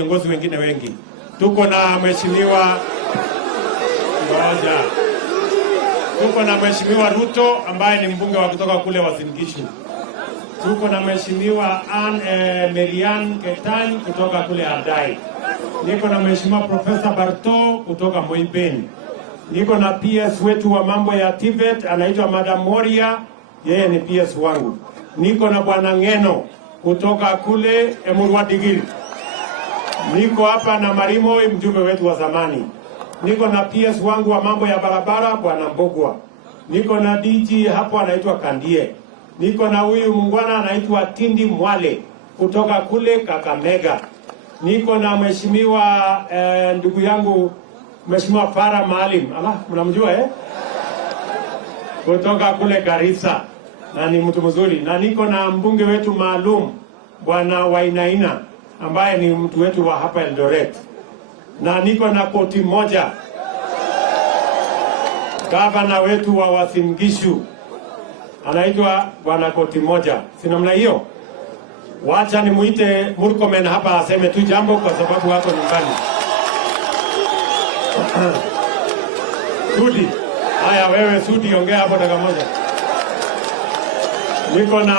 viongozi wengine wengi. Tuko na mheshimiwa Ruto ambaye ni mbunge wa kutoka kule Uasin Gishu. Tuko na mheshimiwa Marian Ketan kutoka kule Adai. Niko na mheshimiwa Profesa Barto kutoka Moiben. Niko na PS wetu wa mambo ya Tibet anaitwa Madam Moria, yeye ni PS wangu. Niko na bwana Ngeno kutoka kule Emurua Digiri. Niko hapa na Marimo, mjumbe wetu wa zamani. Niko na PS wangu wa mambo ya barabara bwana Mbogwa. Niko na DG hapo anaitwa Kandie. Niko na huyu mungwana anaitwa Tindi Mwale kutoka kule Kakamega. Niko na mheshimiwa ndugu yangu mheshimiwa Farah Maalim. Mnamjua kutoka kule Garissa. Na ni mtu mzuri. Na niko na mbunge wetu maalum bwana Wainaina ambaye ni mtu wetu wa hapa Eldoret. Na niko na koti moja gavana wetu wa Uasin Gishu anaitwa bwana koti moja. Si namna hiyo? Wacha nimuite Murkomen hapa aseme tu jambo kwa sababu wako nyumbani. Sudi. Haya wewe Sudi ongea hapo dakika moja. Niko na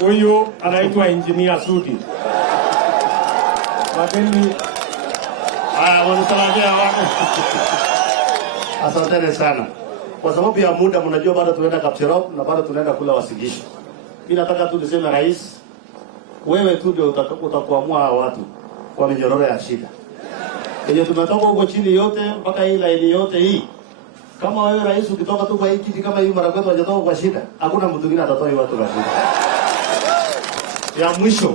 huyu anaitwa engineer Sudi. Lakini wanasalamia wako. Asanteni sana. Kwa sababu ya muda mnajua bado tunaenda Kapcherop na bado tunaenda kula Uasin Gishu. Mimi nataka tu niseme rais, wewe tu ndio utakuamua hawa watu kwa minyororo ya shida. Yenye tumetoka huko chini yote mpaka hii laini yote hii. Kama wewe rais ukitoka tu kwa hii kiti kama hii mara kwetu hajatoka kwa shida, hakuna mtu mwingine atatoa watu kwa shida. Ya mwisho,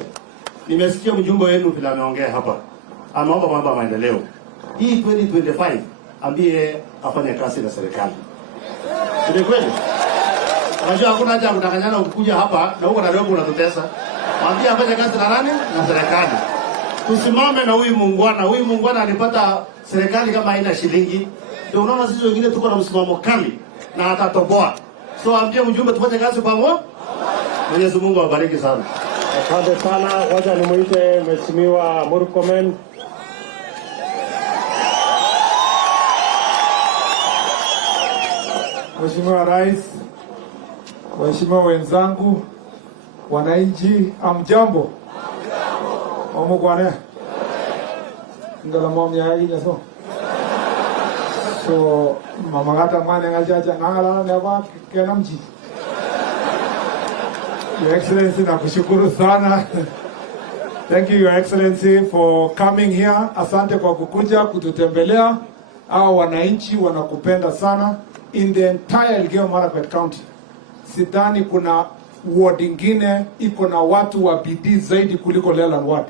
nimesikia mjumbe wenu vile ameongea hapa. Anaomba mambo ya maendeleo. Hii 2025 ambie afanye kazi na serikali. Ndio kweli? Unajua hakuna haja kudanganyana ukikuja hapa na huko na leo unatutesa. Ambie afanye kazi na nani? Na serikali. Tusimame na huyu muungwana. Huyu muungwana alipata serikali kama haina shilingi. Ndio unaona sisi wengine tuko na msimamo kali na atatoboa. So ambie mjumbe tufanye kazi pamoja. Mwenyezi Mungu awabariki sana. Asante sana. Wacha nimuite mheshimiwa Murkomen. Mheshimiwa Rais, waheshimiwa wenzangu, wananchi, amjambo. Omugwane. Ngala momya hii nyaso. So mama gata mwana ngajaja ngala na ba kenamji. Your Excellency, nakushukuru sana. Thank you, Your Excellency, for coming here. Asante kwa kukuja kututembelea. Hao wananchi wanakupenda sana. In the entire Elgeyo Marakwet County, sidhani kuna ward ingine iko na watu wa bidii zaidi kuliko Leland ward.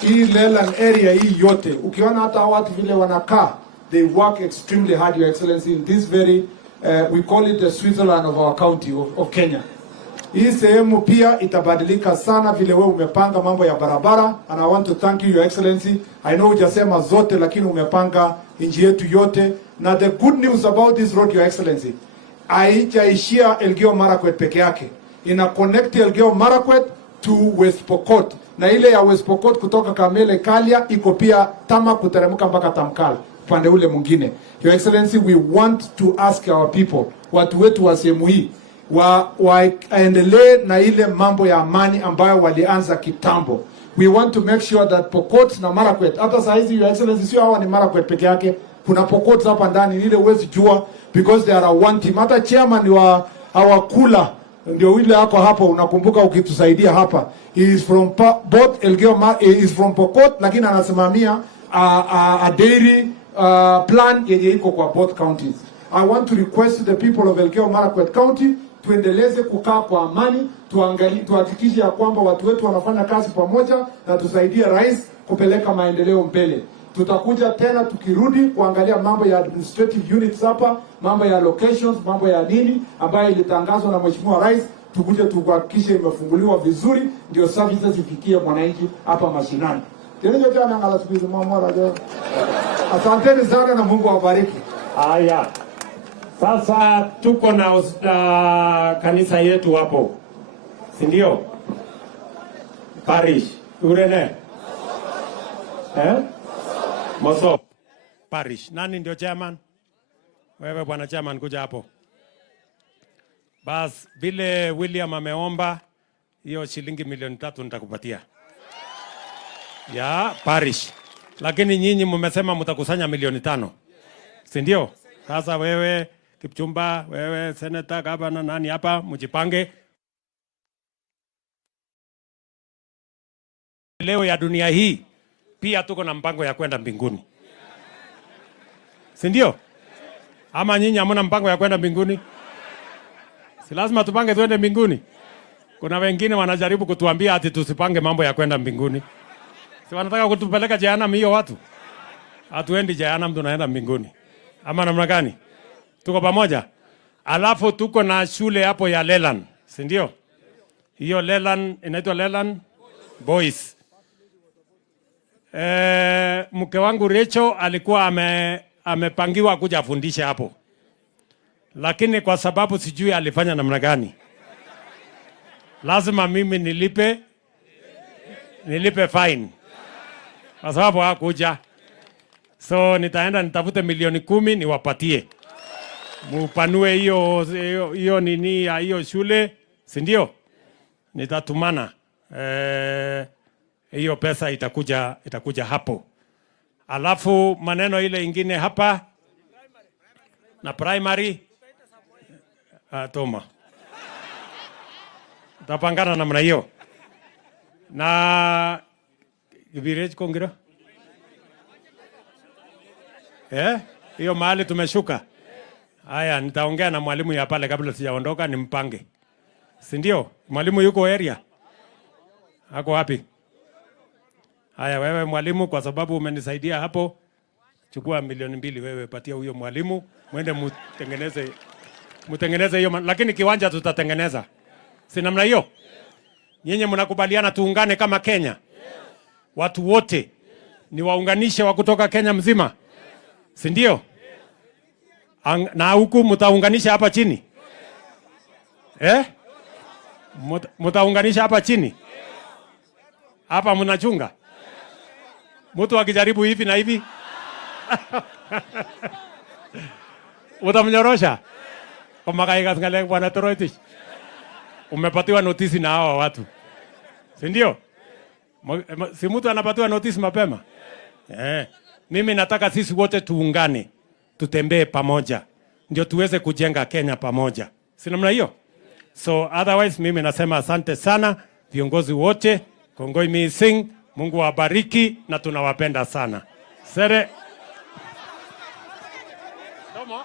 Hii Leland area hii yote, ukiona hata watu vile wanakaa, they work extremely hard, Your Excellency, in this very, we call it the Switzerland of our county of Kenya. Hii sehemu pia itabadilika sana vile wewe umepanga mambo ya barabara, and I want to thank you, Your Excellency. I know hujasema zote lakini umepanga nchi yetu yote. Na the good news about this road, Your Excellency, haijaishia Elgeyo Marakwet peke yake. Ina connect Elgeyo Marakwet to West Pokot. Na ile ya West Pokot kutoka Kamele Kalia iko pia Tama kuteremka mpaka Tamkal upande ule mwingine. Your Excellency, we want to ask our people, watu wetu wa sehemu hii, waendelee na ile mambo ya amani ambayo walianza kitambo. We want to make sure that Pokot na Marakwet, hata saa hizi, Your Excellency, sio hawa ni Marakwet peke yake, kuna Pokot hapa ndani, ile huwezi jua because they are one team. Hata chairman wa hawakula ndio ile yako hapa, unakumbuka ukitusaidia hapa. He is from both Elgeyo, is from Pokot, lakini anasimamia a dairy plan yenye iko kwa both counties. I want to request the people of Elgeyo Marakwet County, tuendeleze kukaa kwa amani, tuangalie, tuhakikishe ya kwamba watu wetu wanafanya kazi pamoja na tusaidie rais kupeleka maendeleo mbele. Tutakuja tena tukirudi kuangalia mambo ya administrative units hapa, mambo ya locations, mambo ya nini ambayo ilitangazwa na Mheshimiwa Rais, tukuje tuhakikishe imefunguliwa vizuri ndio services zifikie mwananchi hapa mashinani. Tena yote anaangalia siku hizi mama leo. Asanteni sana na Mungu awabariki. Haya. Sasa tuko na kanisa yetu hapo. Si ndio? Parish. Urene. Mosop Parish. Nani ndio chairman? Wewe bwana chairman, kuja hapo. Bas, vile William ameomba hiyo shilingi 3 nitakupatia. Ya Parish. Lakini nyinyi mmesema mtakusanya 5 si ndio? Sasa wewe Kipchumba, wewe Senator, Gavana, nani hapa, mjipange. Leo ya dunia hii pia tuko na mpango ya kwenda mbinguni. Si ndio? Ama nyinyi hamna mpango ya kwenda mbinguni? Si lazima tupange tuende mbinguni. Kuna wengine wanajaribu kutuambia ati tusipange mambo ya kwenda mbinguni. Si wanataka kutupeleka jehanamu hiyo watu? Hatuendi jehanamu, tunaenda mbinguni. Ama namna gani? Tuko pamoja? Alafu tuko na shule hapo ya Leland, si ndio? Hiyo Leland inaitwa Leland Boys. Mke wangu Rachel alikuwa amepangiwa kuja afundishe hapo. Lakini kwa sababu sijui alifanya namna gani, lazima mimi nilipe fine. Kwa sababu hakuja. So nitaenda nitafute 10,000,000 niwapatie. Mupanue hiyo nini ya hiyo shule, si ndio? Nitatumana. Hiyo pesa itakuja hapo. Alafu maneno ile ingine hapa na primary Toma. Tapangana namna hiyo. Na village kongira. Hiyo mahali tumeshuka. Haya, nitaongea na mwalimu ya pale kabla sijaondoka nimpange. Si ndio? Mwalimu yuko area. Hako wapi? Haya, wewe mwalimu, kwa sababu umenisaidia hapo, chukua 2,000,000 wewe patia huyo mwalimu, mwende mutengeneze hiyo, lakini kiwanja tutatengeneza. Si namna hiyo? Nyinyi mnakubaliana tuungane kama Kenya? Watu wote ni waunganishe wa kutoka Kenya mzima. Si ndio? Na huku mtaunganisha hapa chini? Mtaunganisha hapa chini? Hapa mnachunga? Mtu akijaribu hivi na hivi utamnyorosha? Kwa makaiga ngale bwana Toroitich. Umepatiwa notisi na hawa watu. Si ndio? Si mtu anapatiwa notisi mapema? Mimi nataka sisi wote tuungane, tutembee pamoja, ndio tuweze kujenga Kenya pamoja. Si namna hiyo? So otherwise mimi nasema asante sana viongozi wote, Kongoi Mising, Mungu awabariki na tunawapenda sana. Sere. Tomo.